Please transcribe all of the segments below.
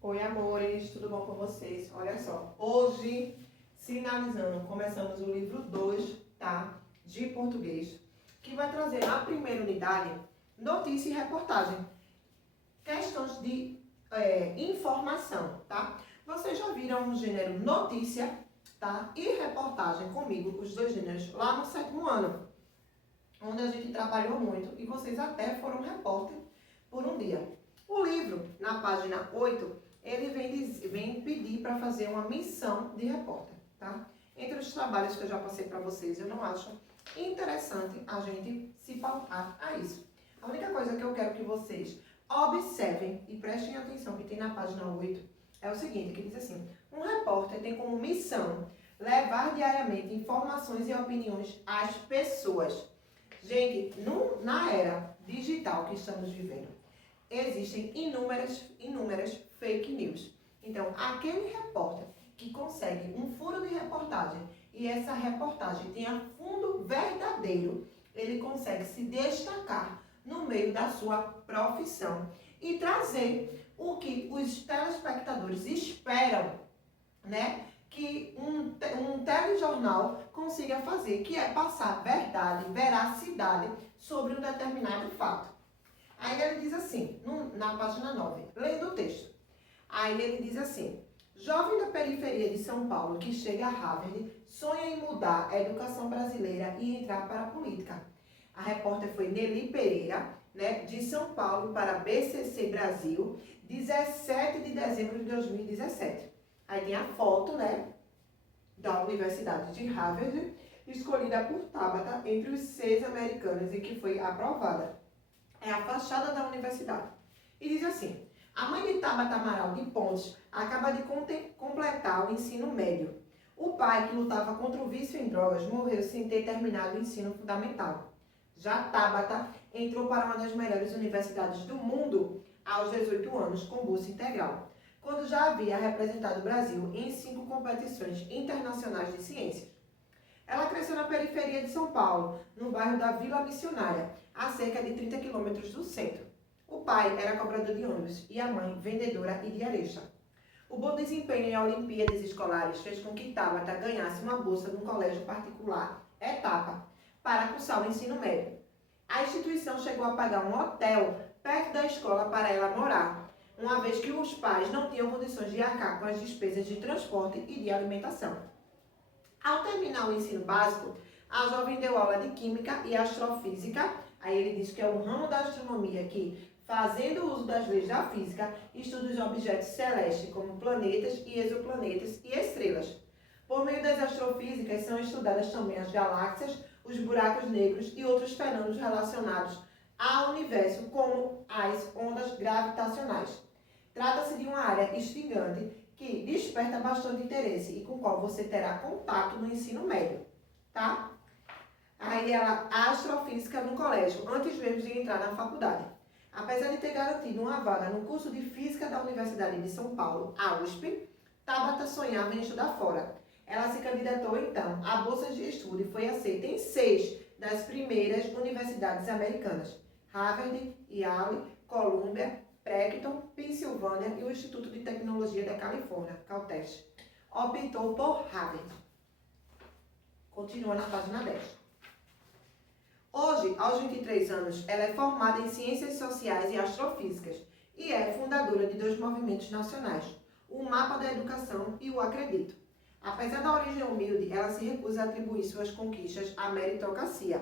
Oi, amores, tudo bom com vocês? Olha só, hoje, finalizando, começamos o livro 2, tá? De português, que vai trazer na primeira unidade notícia e reportagem, questões de informação, tá? Vocês já viram o gênero notícia, tá? E reportagem comigo, os dois gêneros, lá no 7º ano, onde a gente trabalhou muito e vocês até foram repórter por um dia. O livro, na página 8, ele vem pedir para fazer uma missão de repórter, tá? Entre os trabalhos que eu já passei para vocês, eu não acho interessante a gente se pautar a isso. A única coisa que eu quero que vocês observem e prestem atenção que tem na página 8 é o seguinte, que diz assim: um repórter tem como missão levar diariamente informações e opiniões às pessoas. Gente, na era digital que estamos vivendo, existem inúmeras fake news. Então, aquele repórter que consegue um furo de reportagem e essa reportagem tenha fundo verdadeiro, ele consegue se destacar no meio da sua profissão e trazer o que os telespectadores esperam, né? Que um telejornal consiga fazer, que é passar verdade, veracidade sobre um determinado fato. Aí ele diz assim, na página 9, lendo o texto. Aí ele diz assim: jovem da periferia de São Paulo que chega a Harvard sonha em mudar a educação brasileira e entrar para a política. A repórter foi Nelly Pereira, né, de São Paulo para a BCC Brasil, 17 de dezembro de 2017. Aí tem a foto, né, da Universidade de Harvard, escolhida por Tabata entre os 6 americanos e que foi aprovada. É a fachada da universidade. E diz assim: a mãe de Tabata Amaral de Pontes acaba de completar o ensino médio. O pai, que lutava contra o vício em drogas, morreu sem ter terminado o ensino fundamental. Já Tabata entrou para uma das melhores universidades do mundo aos 18 anos, com bolsa integral, quando já havia representado o Brasil em 5 competições internacionais de ciências. Ela cresceu na periferia de São Paulo, no bairro da Vila Missionária, a cerca de 30 quilômetros do centro. O pai era cobrador de ônibus e a mãe vendedora e diarista. O bom desempenho em Olimpíadas escolares fez com que Tabata ganhasse uma bolsa num colégio particular, Etapa, para cursar o ensino médio. A instituição chegou a pagar um hotel perto da escola para ela morar, uma vez que os pais não tinham condições de arcar com as despesas de transporte e de alimentação. Ao terminar o ensino básico, a jovem deu aula de Química e Astrofísica. Aí ele diz que é um ramo da astronomia que, fazendo uso das leis da física, estuda os objetos celestes, como planetas e exoplanetas e estrelas. Por meio das astrofísicas, são estudadas também as galáxias, os buracos negros e outros fenômenos relacionados ao universo, como as ondas gravitacionais. Trata-se de uma área instigante que desperta bastante interesse e com o qual você terá contato no ensino médio, tá? Aí ela, astrofísica no colégio, antes mesmo de entrar na faculdade. Apesar de ter garantido uma vaga no curso de Física da Universidade de São Paulo, a USP, Tabata sonhava em estudar fora. Ela se candidatou então a bolsas de estudo e foi aceita em 6 das primeiras universidades americanas: Harvard, Yale, Columbia, Princeton, Pensilvânia e o Instituto de Tecnologia da Califórnia, Caltech. Optou por Harvard. Continua na página 10. Hoje, aos 23 anos, ela é formada em Ciências Sociais e Astrofísicas e é fundadora de 2 movimentos nacionais, o Mapa da Educação e o Acredito. Apesar da origem humilde, ela se recusa a atribuir suas conquistas à meritocracia,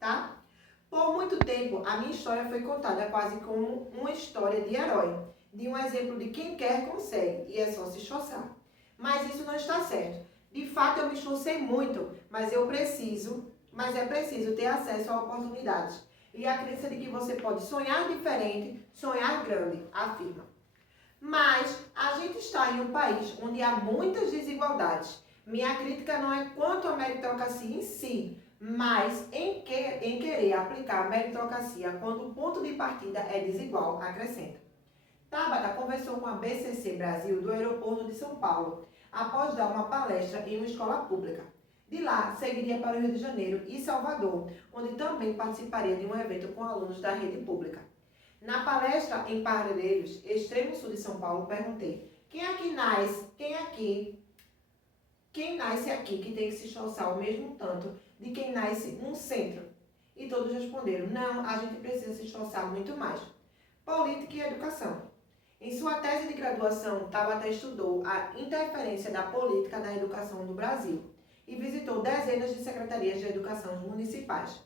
tá? Por muito tempo, a minha história foi contada quase como uma história de herói, de um exemplo de quem quer consegue, e é só se esforçar. Mas isso não está certo. De fato, eu me esforcei muito, mas é preciso ter acesso a oportunidades. E a crença de que você pode sonhar diferente, sonhar grande, afirma. Mas a gente está em um país onde há muitas desigualdades. Minha crítica não é quanto à meritocracia em si, mas em querer aplicar a meritocracia quando o ponto de partida é desigual, acrescenta. Tabata conversou com a BCC Brasil do aeroporto de São Paulo, após dar uma palestra em uma escola pública. De lá, seguiria para o Rio de Janeiro e Salvador, onde também participaria de um evento com alunos da rede pública. Na palestra em Parelheiros, extremo sul de São Paulo, perguntei: quem nasce aqui que tem que se esforçar o mesmo tanto de quem nasce no centro? E todos responderam: não, a gente precisa se esforçar muito mais. Política e educação. Em sua tese de graduação, Tabata estudou a interferência da política na educação no Brasil e visitou dezenas de secretarias de educação municipais.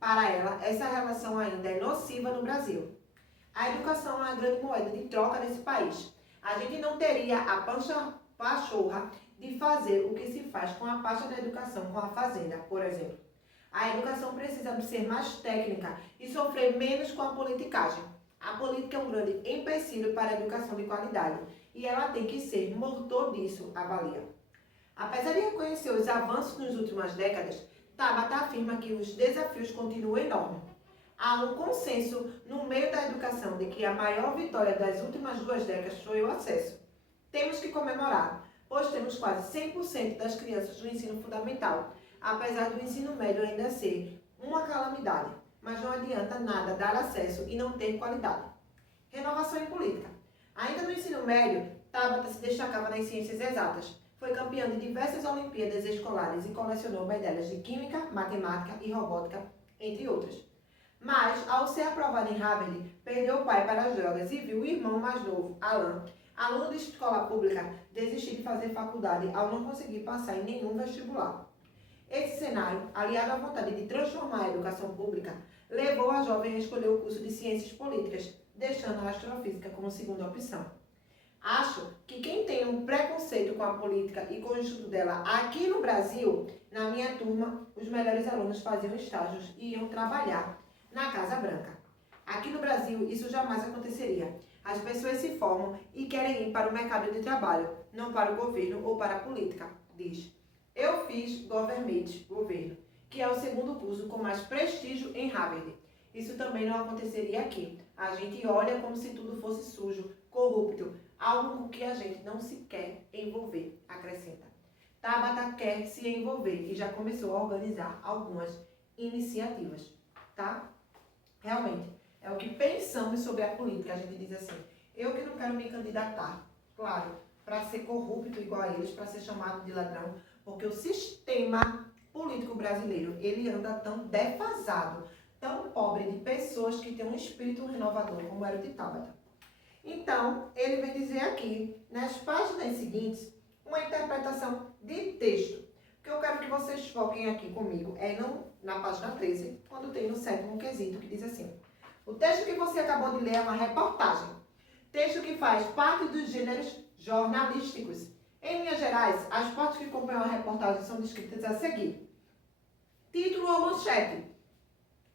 Para ela, essa relação ainda é nociva no Brasil. A educação é uma grande moeda de troca nesse país. A gente não teria a pachorra de fazer o que se faz com a pasta da educação com a fazenda, por exemplo. A educação precisa ser mais técnica e sofrer menos com a politicagem. A política é um grande empecilho para a educação de qualidade e ela tem que ser motor disso, avalia. Apesar de reconhecer os avanços nas últimas décadas, Tabata afirma que os desafios continuam enormes. Há um consenso no meio da educação de que a maior vitória das últimas 2 décadas foi o acesso. Temos que comemorar, pois temos quase 100% das crianças do ensino fundamental, apesar do ensino médio ainda ser uma calamidade. Mas não adianta nada dar acesso e não ter qualidade. Renovação em política. Ainda no ensino médio, Tabata se destacava nas ciências exatas. Foi campeã de diversas Olimpíadas escolares e colecionou medalhas de Química, Matemática e Robótica, entre outras. Mas, ao ser aprovada em Harvard, perdeu o pai para as drogas e viu o irmão mais novo, Alan, aluno de escola pública, desistir de fazer faculdade ao não conseguir passar em nenhum vestibular. Esse cenário, aliado à vontade de transformar a educação pública, levou a jovem a escolher o curso de Ciências Políticas, deixando a astrofísica como segunda opção. Acho que quem tem um preconceito com a política e com o estudo dela aqui no Brasil, na minha turma, os melhores alunos faziam estágios e iam trabalhar na Casa Branca. Aqui no Brasil, isso jamais aconteceria. As pessoas se formam e querem ir para o mercado de trabalho, não para o governo ou para a política, diz. Eu fiz Government, governo, que é o segundo curso com mais prestígio em Harvard. Isso também não aconteceria aqui. A gente olha como se tudo fosse sujo, corrupto, algo com que a gente não se quer envolver, acrescenta. Tabata quer se envolver e já começou a organizar algumas iniciativas, tá? Realmente, é o que pensamos sobre a política. A gente diz assim, eu que não quero me candidatar, claro, para ser corrupto igual a eles, para ser chamado de ladrão, porque o sistema político brasileiro, ele anda tão defasado, tão pobre de pessoas que têm um espírito renovador, como era o de Tabata. Então, ele vem dizer aqui, nas páginas seguintes, uma interpretação de texto. O que eu quero que vocês foquem aqui comigo é na página 13, quando tem no 7º quesito, que diz assim: o texto que você acabou de ler é uma reportagem. Texto que faz parte dos gêneros jornalísticos. Em linhas gerais, as partes que compõem a reportagem são descritas a seguir. Título ou manchete.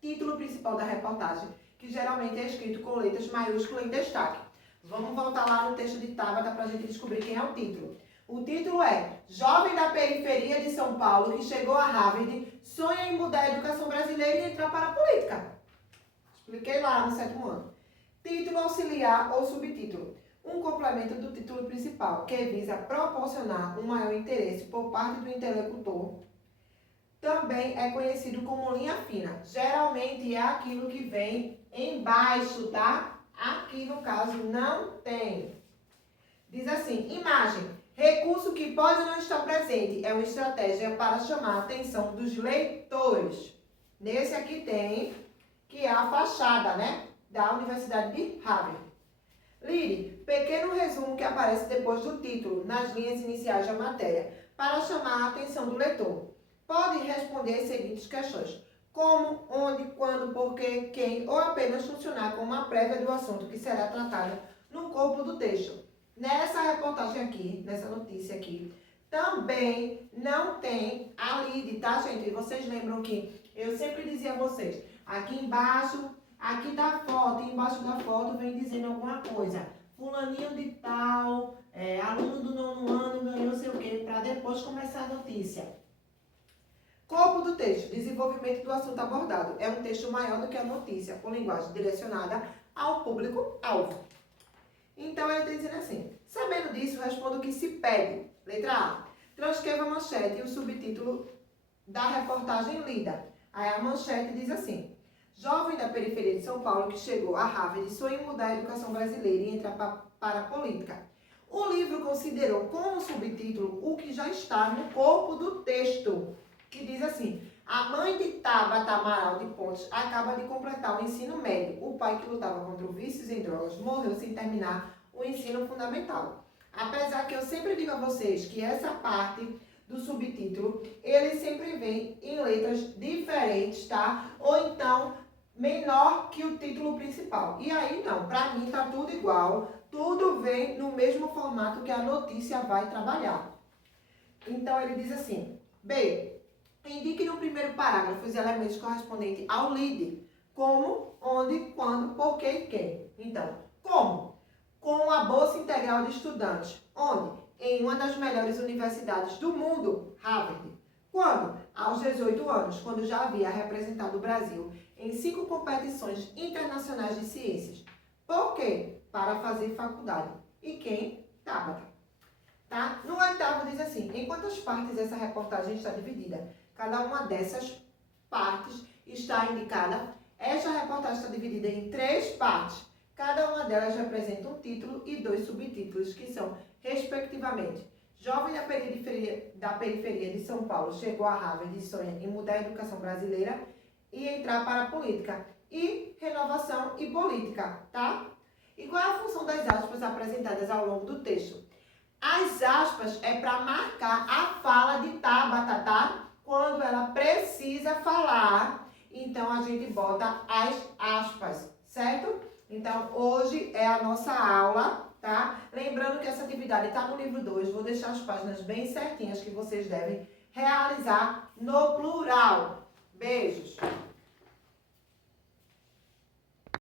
Título principal da reportagem, que geralmente é escrito com letras maiúsculas em destaque. Vamos voltar lá no texto de Tabata para a gente descobrir quem é o título. O título é: Jovem da periferia de São Paulo que chegou a Harvard sonha em mudar a educação brasileira e entrar para a política. Expliquei lá no 7º ano. Título auxiliar ou subtítulo. Um complemento do título principal, que visa proporcionar um maior interesse por parte do interlocutor. Também é conhecido como linha fina. Geralmente é aquilo que vem embaixo, tá? Aqui, no caso, não tem. Diz assim, imagem. Recurso que pode não estar presente. É uma estratégia para chamar a atenção dos leitores. Nesse aqui tem, que é a fachada, né? Da Universidade de Harvard. Lire, pequeno resumo que aparece depois do título, nas linhas iniciais da matéria, para chamar a atenção do leitor. Pode responder as seguintes questões: como, onde, quando, porquê, quem, ou apenas funcionar como uma prévia do assunto que será tratado no corpo do texto. Nessa reportagem aqui, nessa notícia aqui, também não tem a lead, tá, gente? E vocês lembram que eu sempre dizia a vocês, aqui embaixo, aqui da foto, embaixo da foto vem dizendo alguma coisa. Fulaninho de tal, aluno do 9º ano ganhou sei o quê, para depois começar a notícia. Corpo do texto, desenvolvimento do assunto abordado. É um texto maior do que a notícia, com linguagem direcionada ao público-alvo. Então, ele está dizendo assim, sabendo disso, responda o que se pede. Letra A, transcreva a manchete e o subtítulo da reportagem lida. Aí a manchete diz assim: jovem da periferia de São Paulo que chegou a Harvard e sonha em mudar a educação brasileira e entrar para a política. O livro considerou como subtítulo o que já está no corpo do texto, que diz assim: a mãe de Tabata Amaral de Pontes acaba de completar o ensino médio. O pai que lutava contra vícios em drogas morreu sem terminar o ensino fundamental. Apesar que eu sempre digo a vocês que essa parte do subtítulo, ele sempre vem em letras diferentes, tá? Ou então menor que o título principal. E aí não, para mim tá tudo igual, tudo vem no mesmo formato que a notícia vai trabalhar. Então ele diz assim: B, indique no primeiro parágrafo os elementos correspondentes ao lead, como, onde, quando, por que e quem. Então, como? Com a Bolsa Integral de Estudantes, onde? Em uma das melhores universidades do mundo, Harvard. Quando? Aos 18 anos, quando já havia representado o Brasil em 5 competições internacionais de ciências. Por quê? Para fazer faculdade. E quem? Tabata. Tá? No oitavo diz assim: em quantas partes essa reportagem está dividida? Cada uma dessas partes está indicada. Esta reportagem está dividida em 3 partes. Cada uma delas representa um título e 2 subtítulos, que são, respectivamente, jovem da periferia de São Paulo chegou a Harvard e sonha em mudar a educação brasileira e entrar para a política. E renovação e política, tá? E qual é a função das aspas apresentadas ao longo do texto? As aspas é para marcar a fala de Tabata, tá? Quando ela precisa falar, então a gente bota as aspas, certo? Então, hoje é a nossa aula, tá? Lembrando que essa atividade está no livro 2, vou deixar as páginas bem certinhas que vocês devem realizar no plural. Beijos!